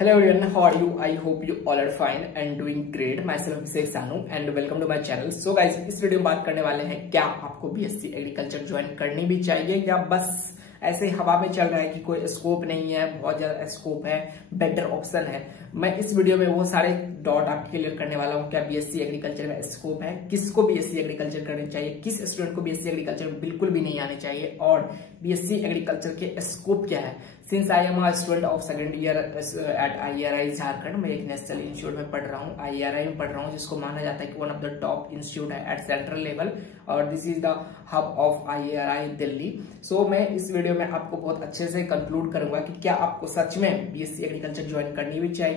Hello everyone, how are you? I hope you all are fine and doing great. Myself Abhishek Sanu and welcome to my channel. So guys, इस video में बात करने वाले हैं क्या आपको BSc agriculture join करनी भी चाहिए या बस ऐसे हवा में चल रहा है कि कोई स्कोप नहीं है, बहुत ज्यादा स्कोप है, बेटर ऑप्शन है। मैं इस वीडियो में वो सारे डॉट आपके क्लियर करने वाला हूँ। क्या बीएससी एग्रीकल्चर में स्कोप है, किसको बीएससी एग्रीकल्चर करनी चाहिए, किस स्टूडेंट को बीएससी एग्रीकल्चर बिल्कुल भी नहीं आने चाहिए और बीएससी एग्रीकल्चर के स्कोप क्या है। Since I am a student of second year at IRI Jharkhand, मैं एक नेशनल इंस्टीट्यूट में पढ़ रहा हूँ, IRI में पढ़ रहा हूँ, जिसको माना जाता है कि one of the top institute है एट सेंट्रल लेवल और this is the hub of IRI Delhi. So मैं इस वीडियो में आपको बहुत अच्छे से कंक्लूड करूंगा कि क्या आपको सच में बीएससी एग्रीकल्चर ज्वाइन करनी भी चाहिए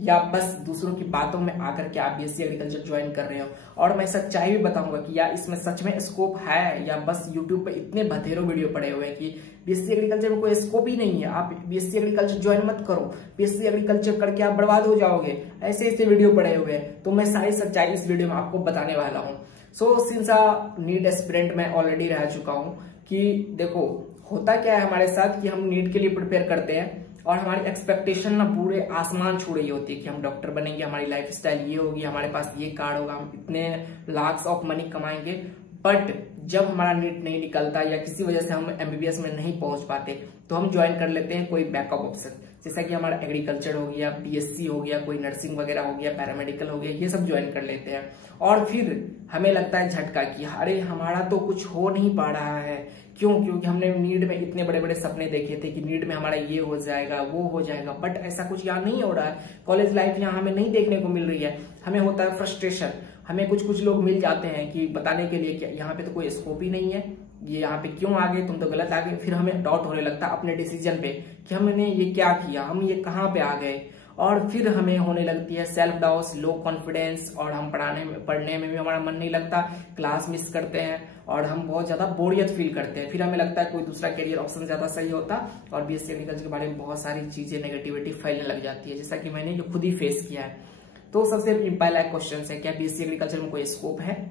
या बस दूसरों की बातों में आकर के आप बीएससी एग्रीकल्चर ज्वाइन कर रहे हो। और मैं सच्चाई भी बताऊंगा कि या इसमें सच में स्कोप है या बस यूट्यूब पे इतने बथेरों वीडियो पड़े हुए हैं कि बीएससी एग्रीकल्चर में कोई स्कोप ही नहीं है, आप बीएससी एग्रीकल्चर ज्वाइन मत करो, बीएससी एग्रीकल्चर करके आप बर्बाद हो जाओगे, ऐसे ऐसे वीडियो पड़े हुए हैं। तो मैं सारी सच्चाई इस वीडियो में आपको बताने वाला हूँ। So since a NEET aspirant मैं ऑलरेडी रह चुका हूँ कि देखो होता क्या है हमारे साथ कि हम नीट के लिए प्रिपेयर करते हैं और हमारी एक्सपेक्टेशन ना पूरे आसमान छू रही होती है कि हम डॉक्टर बनेंगे, हमारी लाइफ स्टाइल ये होगी, हमारे पास ये कार्ड होगा, हम इतने लाख्स ऑफ मनी कमाएंगे। बट जब हमारा नीट नहीं निकलता या किसी वजह से हम MBBS में नहीं पहुंच पाते तो हम ज्वाइन कर लेते हैं कोई बैकअप ऑप्शन, जैसा कि हमारा एग्रीकल्चर हो गया, BSc हो गया, कोई नर्सिंग वगैरह हो गया, पैरामेडिकल हो गया, ये सब ज्वाइन कर लेते हैं। और फिर हमें लगता है झटका कि अरे हमारा तो कुछ हो नहीं पा रहा है। क्यों? क्योंकि हमने नीट में इतने बड़े बड़े सपने देखे थे कि नीट में हमारा ये हो जाएगा, वो हो जाएगा, बट ऐसा कुछ यहाँ नहीं हो रहा है। कॉलेज लाइफ यहाँ हमें नहीं देखने को मिल रही है। हमें होता है फ्रस्ट्रेशन, हमें कुछ लोग मिल जाते हैं कि बताने के लिए कि यहाँ पे तो कोई स्कोप ही नहीं है, ये यहाँ पे क्यों आ गए, तुम तो गलत आ गए। फिर हमें डाउट होने लगता है अपने डिसीजन पे कि हमने ये क्या किया, हम ये कहाँ पे आ गए। और फिर हमें होने लगती है सेल्फ डाउट, लो कॉन्फिडेंस और हम पढ़ने में भी हमारा मन नहीं लगता, क्लास मिस करते हैं और हम बहुत ज्यादा बोरियत फील करते हैं। फिर हमें लगता है कोई दूसरा करियर ऑप्शन ज्यादा सही होता और बीएससी एग्रीकल्चर के बारे में बहुत सारी चीजें नेगेटिविटी फैलने लग जाती है, जैसा कि मैंने ये खुद ही फेस किया है। तो सबसे पहला क्वेश्चन है क्या बीएससी एग्रीकल्चर में कोई स्कोप है?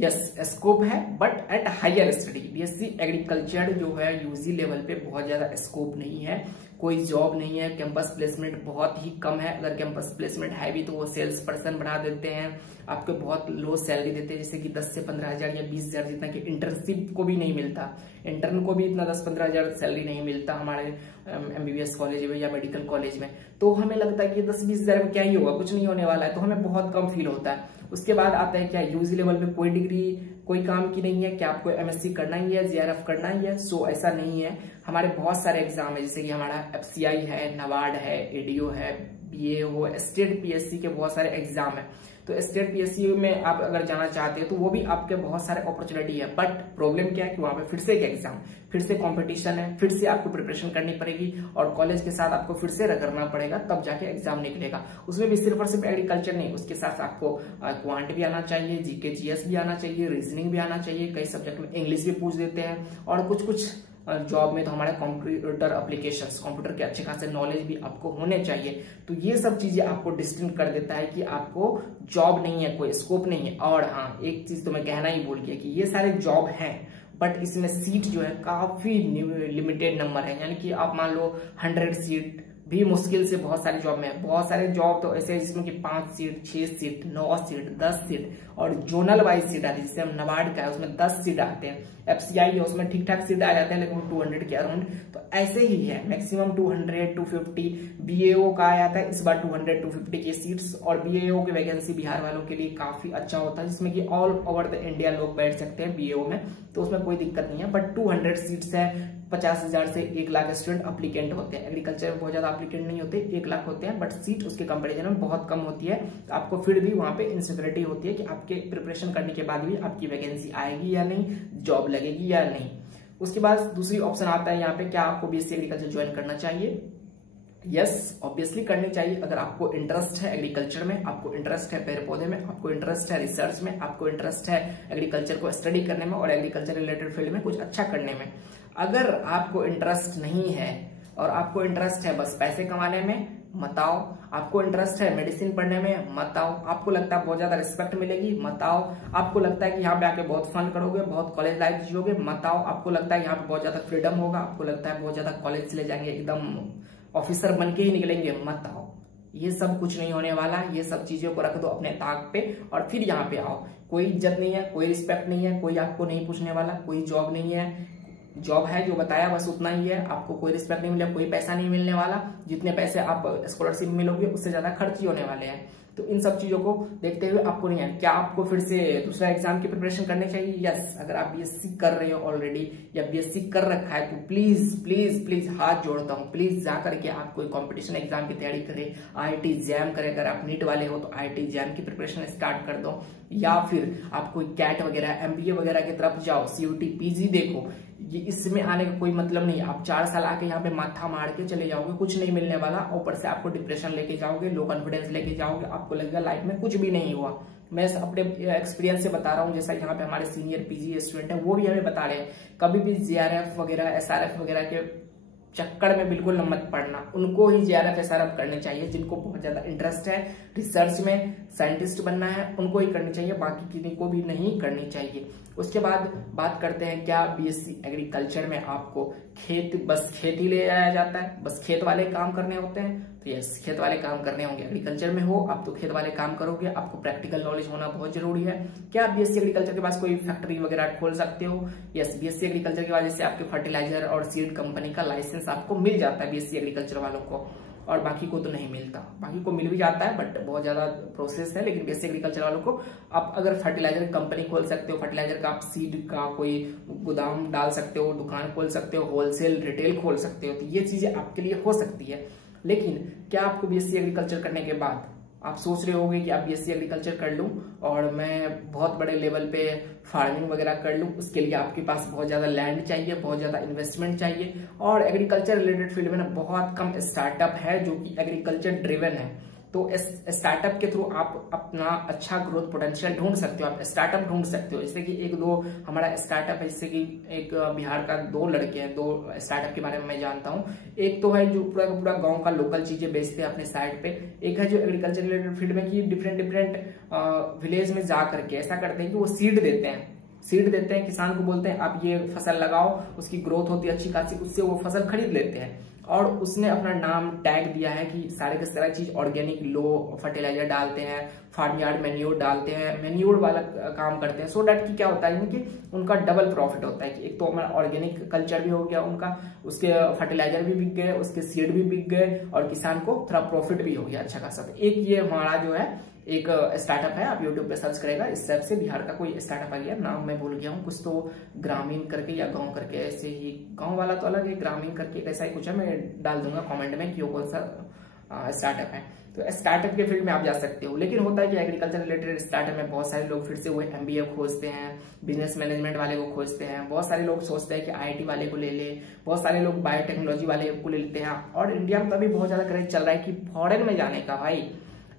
यस, स्कोप है but at higher study. BSc agriculture जो है यूजी लेवल पे बहुत ज्यादा स्कोप नहीं है, कोई जॉब नहीं है, कैंपस प्लेसमेंट बहुत ही कम है। अगर कैंपस प्लेसमेंट है भी तो वो सेल्स पर्सन बना देते हैं, आपको बहुत लो सैलरी देते हैं, जैसे कि 10 से 15 हजार या 20 हजार, जितना कि इंटर्नशिप को भी नहीं मिलता। इंटर्न को भी इतना 10-15 हजार सैलरी नहीं मिलता हमारे MBBS कॉलेज में या मेडिकल कॉलेज में। तो हमें लगता है कि 10-20 हजार में क्या ही होगा, कुछ नहीं होने वाला है, तो हमें बहुत कम फील होता है। उसके बाद आता है क्या यूजी लेवल पे कोई डिग्री कोई काम की नहीं है, क्या आपको MSc करना ही है, JRF करना ही है? सो ऐसा नहीं है। हमारे बहुत सारे एग्जाम है, जैसे कि हमारा FCI है, NABARD है, ADO है, BAO, स्टेट PSC के बहुत सारे एग्जाम है। तो स्टेट PSC में आप अगर जाना चाहते हैं तो वो भी आपके बहुत सारे अपॉर्चुनिटी है। बट प्रॉब्लम क्या है कि वहां पे फिर से एक एग्जाम, फिर से कंपटीशन है, फिर से आपको प्रिपरेशन करनी पड़ेगी और कॉलेज के साथ आपको फिर से रगड़ना पड़ेगा, तब जाके एग्जाम निकलेगा। उसमें भी सिर्फ और सिर्फ एग्रीकल्चर नहीं, उसके साथ आपको क्वांट भी आना चाहिए, GK GS भी आना चाहिए, रीजनिंग भी आना चाहिए, कई सब्जेक्ट में इंग्लिश भी पूछ देते हैं और कुछ जॉब में तो हमारे कंप्यूटर एप्लीकेशंस, कंप्यूटर के अच्छे खासे नॉलेज भी आपको होने चाहिए। तो ये सब चीजें आपको डिस्टिंक्ट कर देता है कि आपको जॉब नहीं है, कोई स्कोप नहीं है। और हाँ, एक चीज तो मैं कहना ही भूल गया कि ये सारे जॉब हैं बट इसमें सीट जो है काफी लिमिटेड नंबर है, यानी कि आप मान लो 100 सीट भी मुश्किल से बहुत सारे जॉब में है। बहुत सारे जॉब तो ऐसे है जिसमें कि 5 सीट, 6 सीट, 9 सीट, 10 सीट और जोनल वाइज सीट आती है, जैसे हम NABARD का है उसमें 10 सीट आते हैं, FCI है उसमें ठीक ठाक सीट आ जाते हैं लेकिन 200 के अराउंड। तो ऐसे ही है, मैक्सिमम 200, 250। BAO का आया था इस बार 200, 250 की सीट्स और BAO की वैकेंसी बिहार वालों के लिए काफी अच्छा होता है, जिसमें कि ऑल ओवर द इंडिया लोग बैठ सकते हैं BAO में, तो उसमें कोई दिक्कत नहीं है। बट 200 सीट्स है, 50,000 से 1 लाख स्टूडेंट अप्लीकेंट होते हैं। एग्रीकल्चर में बहुत ज्यादा अप्लीकेंट नहीं होते, 1 लाख होते हैं, बट सीट उसके कंपैरिजन में बहुत कम होती है। तो आपको फिर भी वहां पे इनसिक्योरिटी होती है कि आपके प्रिपरेशन करने के बाद भी आपकी वैकेंसी आएगी या नहीं, जॉब लगेगी या नहीं। उसके बाद दूसरी ऑप्शन आता है यहाँ पे, क्या आपको BSc एग्रीकल्चर ज्वाइन करना चाहिए? यस, ऑब्वियसली करनी चाहिए। अगर आपको इंटरेस्ट है एग्रीकल्चर में, आपको इंटरेस्ट है पेड़ पौधे में, आपको इंटरेस्ट है रिसर्च में, आपको इंटरेस्ट है एग्रीकल्चर को स्टडी करने में और एग्रीकल्चर रिलेटेड फील्ड में कुछ अच्छा करने में। अगर आपको इंटरेस्ट नहीं है और आपको इंटरेस्ट है बस पैसे कमाने में, मत आओ। आपको इंटरेस्ट है मेडिसिन पढ़ने में, मत आओ। आपको लगता है बहुत ज्यादा रिस्पेक्ट मिलेगी, मत आओ। आपको लगता है कि यहाँ पे आके बहुत फन करोगे, बहुत कॉलेज लाइफ जियोगे, मत आओ। आपको लगता है यहाँ पे बहुत ज्यादा फ्रीडम होगा, आपको लगता है बहुत ज्यादा कॉलेज चले जाएंगे, एकदम ऑफिसर बन के ही निकलेंगे, मत आओ। ये सब कुछ नहीं होने वाला। ये सब चीजों को रख दो अपने ताक पे और फिर यहाँ पे आओ। कोई इज्जत नहीं है, कोई रिस्पेक्ट नहीं है, कोई आपको नहीं पूछने वाला, कोई जॉब नहीं है। जॉब है जो बताया बस उतना ही है। आपको कोई रिस्पेक्ट नहीं मिलेगा, कोई पैसा नहीं मिलने वाला। जितने पैसे आप स्कॉलरशिप मिलोगे उससे ज्यादा खर्च ही होने वाले हैं। तो इन सब चीजों को देखते हुए आपको नहीं है, क्या आपको फिर से दूसरा एग्जाम की प्रिपरेशन करनी चाहिए? यस। अगर आप बीएससी कर रहे हो ऑलरेडी या बीएससी कर रखा है तो प्लीज प्लीज प्लीज हाथ जोड़ता हूँ, प्लीज जा करके आप कोई कंपटीशन एग्जाम की तैयारी करें, IIT जैम करें। अगर आप नीट वाले हो तो IIT जैम की प्रिपरेशन स्टार्ट कर दो, या फिर आप कोई कैट वगैरह MBA वगैरह की तरफ जाओ, COT PG देखो। ये इसमें आने का कोई मतलब नहीं। आप 4 साल आके यहाँ पे माथा मार के चले जाओगे, कुछ नहीं मिलने वाला। ऊपर से आपको डिप्रेशन लेके जाओगे, लो कॉन्फिडेंस लेके जाओगे, आपको लगेगा लाइफ में कुछ भी नहीं हुआ। मैं अपने एक्सपीरियंस से बता रहा हूँ, जैसा यहाँ पे हमारे सीनियर PG स्टूडेंट है वो भी हमें बता रहे हैं, कभी भी JRF वगैरह SRF वगैरह के चक्कर में बिल्कुल मत पड़ना। उनको ही JRF SRF करने चाहिए जिनको बहुत ज्यादा इंटरेस्ट है रिसर्च में, साइंटिस्ट बनना है, उनको ही करनी चाहिए, बाकी किसी को भी नहीं करनी चाहिए। उसके बाद बात करते हैं, क्या BSc एग्रीकल्चर में आपको बस खेती ले जाया जाता है, बस खेत वाले काम करने होते हैं? तो यस, खेत वाले काम करने होंगे। एग्रीकल्चर में हो आप तो खेत वाले काम करोगे, आपको प्रैक्टिकल नॉलेज होना बहुत जरूरी है। क्या आप BSc एग्रीकल्चर के पास कोई फैक्ट्री वगैरह खोल सकते हो? यस, BSc एग्रीकल्चर की वजह से आपके फर्टिलाइजर और सीड कंपनी का लाइसेंस आपको मिल जाता है BSc एग्रीकल्चर वालों को, और बाकी को तो नहीं मिलता। बाकी को मिल भी जाता है बट बहुत ज्यादा प्रोसेस है। लेकिन BSc एग्रीकल्चर वालों को आप अगर फर्टिलाइजर कंपनी खोल सकते हो, फर्टिलाइजर का आप सीड का कोई गोदाम डाल सकते हो, दुकान खोल सकते हो, होलसेल रिटेल खोल सकते हो, तो ये चीजें आपके लिए हो सकती है। लेकिन क्या आपको BSc एग्रीकल्चर करने के बाद आप सोच रहे होंगे कि आप BSc एग्रीकल्चर कर लूं और मैं बहुत बड़े लेवल पे फार्मिंग वगैरह कर लूं? उसके लिए आपके पास बहुत ज्यादा लैंड चाहिए, बहुत ज्यादा इन्वेस्टमेंट चाहिए, और एग्रीकल्चर रिलेटेड फील्ड में ना बहुत कम स्टार्टअप है जो कि एग्रीकल्चर ड्रिवन है। तो इस स्टार्टअप के थ्रू आप अपना अच्छा ग्रोथ पोटेंशियल ढूंढ सकते हो, आप स्टार्टअप ढूंढ सकते हो। जैसे कि 1-2 हमारा स्टार्टअप है, जैसे कि एक बिहार का 2 लड़के हैं, 2 स्टार्टअप के बारे में मैं जानता हूँ। एक तो है जो पूरा का पूरा गांव का लोकल चीजें बेचते हैं अपने साइड पे, एक है जो एग्रीकल्चर रिलेटेड फील्ड में कि डिफरेंट विलेज में जा करके ऐसा करते हैं कि वो सीड देते हैं किसान को, बोलते हैं आप ये फसल लगाओ, उसकी ग्रोथ होती है अच्छी खासी, उससे वो फसल खरीद लेते हैं। और उसने अपना नाम टैग दिया है कि सारे के सारा चीज ऑर्गेनिक, लो फर्टिलाइजर डालते हैं, फार्म यार्ड मैन्योर डालते हैं, मैन्योर वाला काम करते हैं। सो डैट कि क्या होता है कि उनका डबल प्रॉफिट होता है कि एक तो हमारा ऑर्गेनिक कल्चर भी हो गया उनका, उसके फर्टिलाइजर भी बिक गए, उसके सीड भी बिक गए, और किसान को थोड़ा प्रॉफिट भी हो गया अच्छा खासा। तो एक ये हमारा जो है एक स्टार्टअप है, आप यूट्यूब पे सर्च करेगा, इस टाइप से बिहार का कोई स्टार्टअप आ गया, नाम मैं भूल गया हूँ, कुछ तो ग्रामीण करके या गांव करके, ऐसे ही, गांव वाला तो अलग है, ग्रामीण करके ऐसा ही कुछ है, मैं डाल दूंगा कमेंट में कि वो कौन सा स्टार्टअप है। तो स्टार्टअप के फील्ड में आप जा सकते हो। लेकिन होता है कि एग्रीकल्चर रिलेटेड स्टार्टअप में बहुत सारे लोग फिर से वो MBA खोजते हैं, बिजनेस मैनेजमेंट वाले को खोजते हैं, बहुत सारे लोग सोचते हैं कि IIT वाले को ले ले, बहुत सारे लोग बायोटेक्नोलॉजी वाले को ले लेते हैं। और इंडिया में तो अभी बहुत ज्यादा क्रेज चल रहा है कि फॉरेन में जाने का। भाई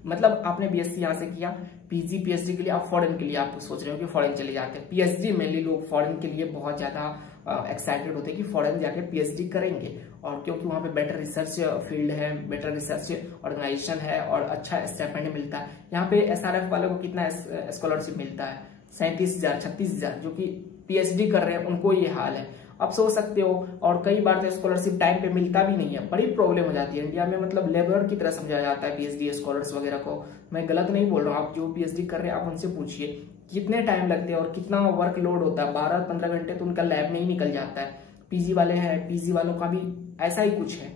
मतलब आपने BSc यहाँ से किया, PG PhD के लिए आप फॉरेन के लिए आप सोच रहे हो कि फॉरेन चले जाते हैं। PhD मेनली लोग फॉरेन के लिए बहुत ज्यादा एक्साइटेड होते हैं कि फॉरेन जाके PhD करेंगे, और क्योंकि वहाँ पे बेटर रिसर्च फील्ड है, बेटर रिसर्च ऑर्गेनाइजेशन है और अच्छा स्टाइपेंड मिलता है। यहाँ पे SRF वालों को कितना स्कॉलरशिप मिलता है? 37,000 36,000, जो कि PhD कर रहे हैं उनको ये हाल है। आप सोच सकते हो। और कई बार तो स्कॉलरशिप टाइम पे मिलता भी नहीं है, बड़ी प्रॉब्लम हो जाती है इंडिया में, मतलब लेबर की तरह समझा जाता है PhD स्कॉलर्स वगैरह को। मैं गलत नहीं बोल रहा हूँ, आप जो PhD कर रहे हैं आप उनसे पूछिए कितने टाइम लगते हैं और कितना वर्कलोड होता है। 12-15 घंटे तो उनका लैब में ही निकल जाता है। PG वाले हैं, PG वालों का भी ऐसा ही कुछ है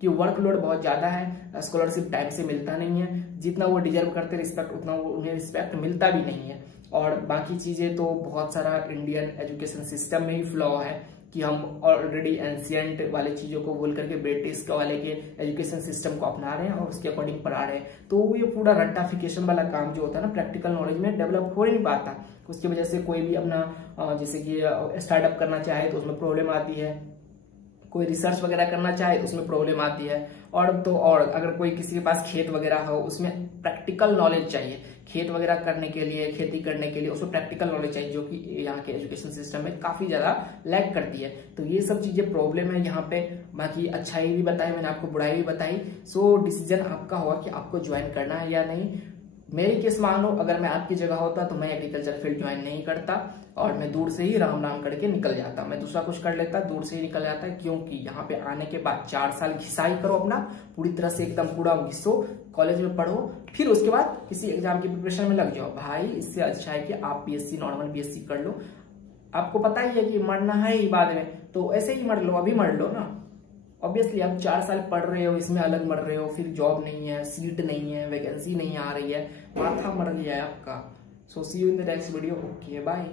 कि वर्कलोड बहुत ज्यादा है, स्कॉलरशिप टाइम से मिलता नहीं है, जितना वो डिजर्व करते रिस्पेक्ट उतना वो उन्हें रिस्पेक्ट मिलता भी नहीं है। और बाकी चीजें तो बहुत सारा इंडियन एजुकेशन सिस्टम में ही फ्लॉ है कि हम ऑलरेडी एंशियंट वाले चीजों को बोल करके ब्रिटिश वाले के एजुकेशन सिस्टम को अपना रहे हैं और उसके अकॉर्डिंग पढ़ा रहे हैं। तो ये पूरा रट्टाफिकेशन वाला काम जो होता है ना, प्रैक्टिकल नॉलेज में डेवलप हो ही नहीं पाता। उसकी वजह से कोई भी अपना जैसे कि स्टार्टअप करना चाहे तो उसमें प्रॉब्लम आती है, कोई रिसर्च वगैरह करना चाहे तो उसमें प्रॉब्लम आती है। और अगर कोई किसी के पास खेत वगैरह हो उसमें प्रैक्टिकल नॉलेज चाहिए, खेत वगैरह करने के लिए, खेती करने के लिए उसमें प्रैक्टिकल नॉलेज चाहिए, जो कि यहाँ के एजुकेशन सिस्टम में काफी ज्यादा लैग करती है। तो ये सब चीजें प्रॉब्लम है यहाँ पे। बाकी अच्छाई भी बताई मैंने आपको, बुराई भी बताई। सो डिसीजन आपका होगा कि आपको ज्वाइन करना है या नहीं। मेरी केस मानो अगर मैं आपकी जगह होता तो मैं एग्रीकल्चर फील्ड ज्वाइन नहीं करता और मैं दूर से ही राम राम करके निकल जाता, मैं दूसरा कुछ कर लेता, दूर से ही निकल जाता। क्योंकि यहाँ पे आने के बाद 4 साल घिसाई करो अपना पूरी तरह से, एकदम पूरा घिसो, कॉलेज में पढ़ो, फिर उसके बाद किसी एग्जाम की प्रिपरेशन में लग जाओ। भाई इससे अच्छा है कि आप बीएससी नॉर्मल बीएससी कर लो। आपको पता ही है कि मरना है ही बाद में, तो ऐसे ही मर लो, अभी मर लो ना। ऑब्वियसली आप 4 साल पढ़ रहे हो, इसमें अलग मर रहे हो, फिर जॉब नहीं है, सीट नहीं है, वैकेंसी नहीं आ रही है, माथा मर गया है आपका। So see you in the next video. Okay bye.